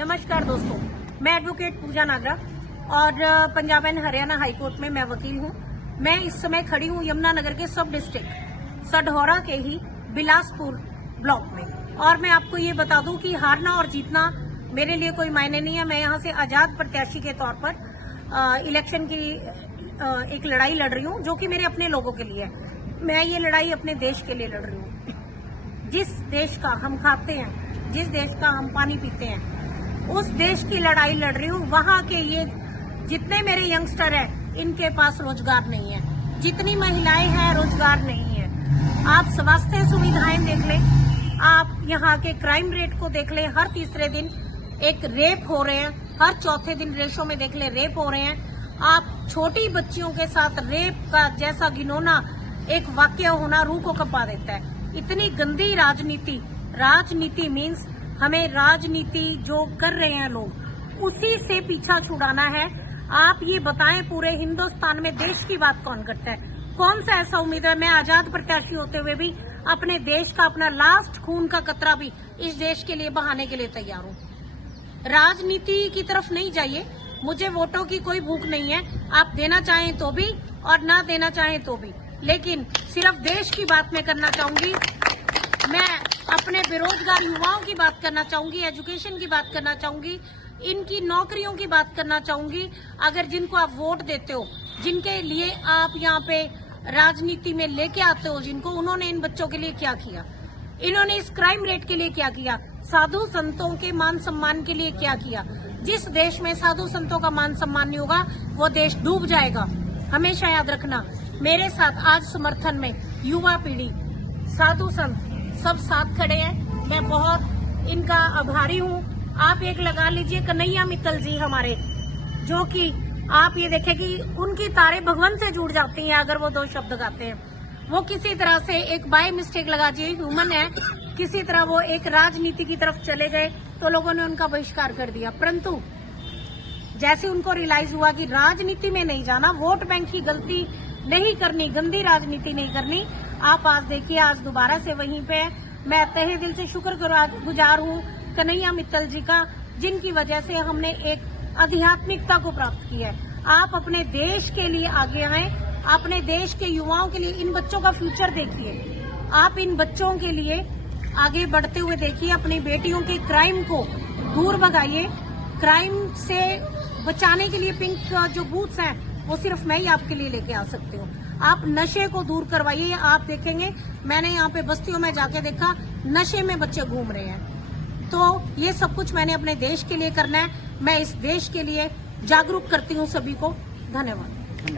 नमस्कार दोस्तों, मैं एडवोकेट पूजा नागरा और पंजाब एंड हरियाणा हाईकोर्ट में मैं वकील हूं। मैं इस समय खड़ी हूं यमुनानगर के सब डिस्ट्रिक्ट सढौरा के ही बिलासपुर ब्लॉक में। और मैं आपको ये बता दूं कि हारना और जीतना मेरे लिए कोई मायने नहीं है। मैं यहां से आजाद प्रत्याशी के तौर पर इलेक्शन की एक लड़ाई लड़ रही हूं, जो कि मेरे अपने लोगों के लिए है। मैं ये लड़ाई अपने देश के लिए लड़ रही हूं। जिस देश का हम खाते हैं, जिस देश का हम पानी पीते हैं, उस देश की लड़ाई लड़ रही हूँ। वहाँ के ये जितने मेरे यंगस्टर हैं, इनके पास रोजगार नहीं है। जितनी महिलाएं हैं, रोजगार नहीं है। आप स्वास्थ्य सुविधाएं देख लें, आप यहाँ के क्राइम रेट को देख लें। हर तीसरे दिन एक रेप हो रहे हैं, हर चौथे दिन रेशों में देख लें रेप हो रहे हैं। आप छोटी बच्चियों के साथ रेप का जैसा घिनौना एक वाक्य होना रूह को कंपा देता है। इतनी गंदी राजनीति मीन्स हमें राजनीति जो कर रहे हैं लोग, उसी से पीछा छुड़ाना है। आप ये बताएं, पूरे हिंदुस्तान में देश की बात कौन करता है? कौन सा ऐसा उम्मीदवार? मैं आजाद प्रत्याशी होते हुए भी अपने देश का, अपना लास्ट खून का कतरा भी इस देश के लिए बहाने के लिए तैयार हूँ। राजनीति की तरफ नहीं जाइए, मुझे वोटों की कोई भूख नहीं है। आप देना चाहें तो भी और ना देना चाहें तो भी, लेकिन सिर्फ देश की बात मैं करना चाहूंगी। मैं अपने बेरोजगार युवाओं की बात करना चाहूंगी, एजुकेशन की बात करना चाहूंगी, इनकी नौकरियों की बात करना चाहूंगी। अगर जिनको आप वोट देते हो, जिनके लिए आप यहाँ पे राजनीति में लेके आते हो, जिनको, उन्होंने इन बच्चों के लिए क्या किया? इन्होंने इस क्राइम रेट के लिए क्या किया? साधु संतों के मान सम्मान के लिए क्या किया? जिस देश में साधु संतों का मान सम्मान नहीं होगा, वो देश डूब जाएगा। हमेशा याद रखना। मेरे साथ आज समर्थन में युवा पीढ़ी, साधु संत सब साथ खड़े हैं। मैं बहुत इनका आभारी हूँ। आप एक लगा लीजिए कन्हैया मित्तल जी हमारे, जो कि आप ये देखें कि उनकी तारे भगवान से जुड़ जाती हैं अगर वो दो शब्द गाते हैं। वो किसी तरह से एक बाय मिस्टेक लगा दिए, ह्यूमन है, किसी तरह वो एक राजनीति की तरफ चले गए तो लोगों ने उनका बहिष्कार कर दिया। परंतु जैसे उनको रियलाइज हुआ कि राजनीति में नहीं जाना, वोट बैंक की गलती नहीं करनी, गंदी राजनीति नहीं करनी, आप आज देखिए, आज दोबारा से वहीं पे मैं तहे दिल से शुक्रगुजार हूँ कन्हैया मित्तल जी का, जिनकी वजह से हमने एक आध्यात्मिकता को प्राप्त किया है। आप अपने देश के लिए आगे आए, अपने देश के युवाओं के लिए, इन बच्चों का फ्यूचर देखिए। आप इन बच्चों के लिए आगे बढ़ते हुए देखिए, अपनी बेटियों के क्राइम को दूर भगाइए। क्राइम से बचाने के लिए पिंक जो बूथ्स हैं, वो सिर्फ मैं ही आपके लिए लेके आ सकती हूँ। आप नशे को दूर करवाइए। आप देखेंगे, मैंने यहाँ पे बस्तियों में जाके देखा, नशे में बच्चे घूम रहे हैं। तो ये सब कुछ मैंने अपने देश के लिए करना है। मैं इस देश के लिए जागरूक करती हूँ सभी को। धन्यवाद।